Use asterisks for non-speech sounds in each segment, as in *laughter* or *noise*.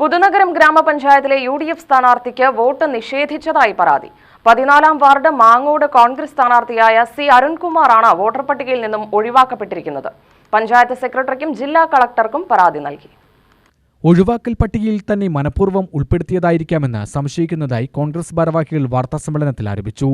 പുതുനഗരം ഗ്രാമപഞ്ചായത്തിലെ U D F സ്ഥാനാർത്ഥിക്ക് vote നിഷേധിച്ചതായി പരാതി. പതിനാലാം വാർഡ് മാങ്ങോട് കോൺഗ്രസ് സ്ഥാനാർത്ഥിയായ സി അരുൺകുമാറാണ് വോട്ടർ പട്ടികയിൽ നിന്നും ഒഴിവാക്കപ്പെട്ടിരിക്കുന്നത്. പഞ്ചായത്ത് സെക്രട്ടറിക്കും ജില്ലാ കളക്ടർക്കും പരാതി നൽകി. ഒഴിവാക്കൽ പട്ടികയിൽ തന്നെ മനഃപൂർവം ഉൾപ്പെടുത്തിയതായിരിക്കാമെന്ന് സംശയിക്കുന്നതായി കോൺഗ്രസ് ഭാരവാഹികൾ വാർത്താസമ്മേളനത്തിൽ ആരോപിച്ചു.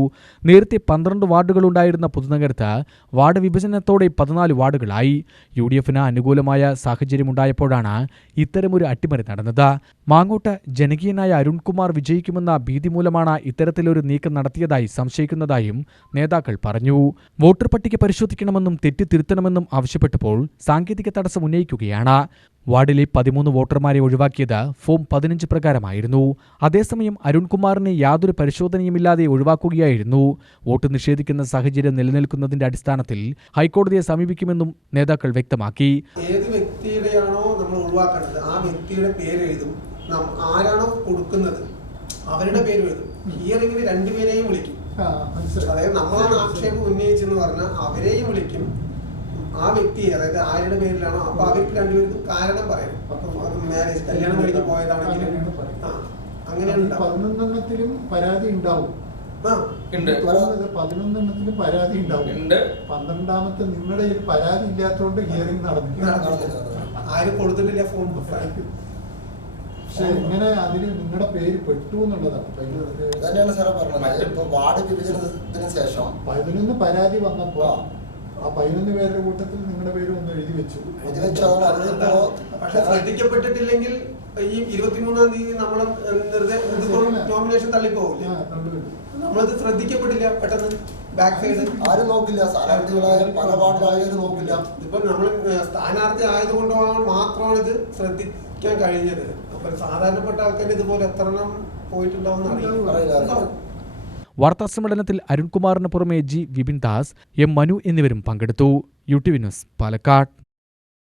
നേരത്തെ പന്ത്രണ്ട് വാർഡുകളുണ്ടായിരുന്ന പുതുനഗരത്ത് വാർഡ് വിഭജനത്തോടെ പതിനാല് വാർഡുകളായി. യു ഡി എഫിന് അനുകൂലമായ സാഹചര്യമുണ്ടായപ്പോഴാണ് ഇത്തരമൊരു അട്ടിമറി നടന്നത്. മാങ്ങോട്ട് ജനകീയനായ അരുൺകുമാർ വിജയിക്കുമെന്ന ഭീതി മൂലമാണ് ഇത്തരത്തിലൊരു നീക്കം നടത്തിയതായി സംശയിക്കുന്നതായും നേതാക്കൾ പറഞ്ഞു. വോട്ടർ പട്ടിക പരിശോധിക്കണമെന്നും തെറ്റ് തിരുത്തണമെന്നും ആവശ്യപ്പെട്ടപ്പോൾ സാങ്കേതിക തടസ്സം ഉന്നയിക്കുകയാണ്. വാർഡിലെ പതിമൂന്ന് വോട്ടർമാരെ ഒഴിവാക്കിയത് ഫോം പതിനഞ്ച് പ്രകാരമായിരുന്നു. അതേസമയം അരുൺകുമാറിനെ യാതൊരു പരിശോധനയുമില്ലാതെ ഒഴിവാക്കുകയായിരുന്നു. വോട്ട് നിഷേധിക്കുന്ന സാഹചര്യം നിലനിൽക്കുന്നതിന്റെ അടിസ്ഥാനത്തിൽ ഹൈക്കോടതിയെ സമീപിക്കുമെന്നും നേതാക്കൾ വ്യക്തമാക്കി. ഏത് വ്യക്തിയുടെയാണോ നമ്മൾ ഒഴിവാക്കേണ്ടത് ആ വ്യക്തിയുടെ പേര് എഴുതും. നം- ആരാണോ കൊടുക്കുന്നത് അവരുടെ പേര് എഴുതും. ഹിയറിംഗിന് രണ്ടുപേരെയും വിളിക്കും. അതായത് നമ്മളാണ് ആക്ഷേപം ഉന്നയിച്ചെന്ന് പറഞ്ഞാൽ അവരെയും വിളിക്കും. ആ വ്യക്തി അതായത് ആരുടെ പേരിലാണോ? അപ്പൊ അവർക്ക് രണ്ടുപേർക്കും കാരണം പറയണം. അപ്പം അത് മാരേജ് കല്യാണം കഴിഞ്ഞ് പോയതാണെങ്കിലും അങ്ങനെയാണ് പതിനൊന്നെണ്ണത്തിലും പരാതി ഉണ്ടാവും. പതിനൊന്നെണ്ണത്തിലും പരാതി ഉണ്ടാവും. ഉണ്ട്. പന്ത്രണ്ടാമത്തെ നിങ്ങളുടെ ഈ പരാതി ഇല്ലാത്തതുകൊണ്ട് ഹിയറിംഗ് നടന്നു. ആരും കൊടുത്തിട്ടില്ല ഫോൺ *laughs* പക്ഷെ ഇങ്ങനെ അതിൽ നിങ്ങളുടെ പേര് പെട്ടു എന്നുള്ളതാണ്. തന്നെയാണ് സാറേ പറഞ്ഞത്. വാർഡ് വിഭജനത്തിന് ശേഷം പതിനൊന്ന് പരാതി വന്നപ്പോ ആ പതിനൊന്ന് പേരുടെ കൂട്ടത്തിൽ നിങ്ങളുടെ പേര് ഒന്ന് എഴുതി വെച്ചു. പക്ഷെ ശ്രദ്ധിക്കപ്പെട്ടിട്ടില്ലെങ്കിൽ ഈ ഇരുപത്തിമൂന്നാം തീയതി നമ്മൾ നോമിനേഷൻ തള്ളിപ്പോകില്ല. നമ്മളത് ശ്രദ്ധിക്കപ്പെട്ടില്ല പെട്ടെന്ന് ബാക്ക് സൈഡ് ആരും നോക്കില്ല സ്ഥാനാർത്ഥികളായാലും പല വാർഡിലായാലും നോക്കില്ല. ഇപ്പൊ നമ്മൾ സ്ഥാനാർത്ഥി ആയതുകൊണ്ട് മാത്രമാണ് ഇത് ശ്രദ്ധിക്കാൻ കഴിഞ്ഞത്. അപ്പൊ സാധാരണപ്പെട്ട ആൾക്കാർ ഇതുപോലെ എത്ര എണ്ണം പോയിട്ടുണ്ടാവും അറിയില്ല. വാർത്താസമ്മേളനത്തിൽ അരുൺകുമാറിന് പുറമെ ജി വിപിൻ ദാസ് എം മനു എന്നിവരും പങ്കെടുത്തു. U T news Palakkad.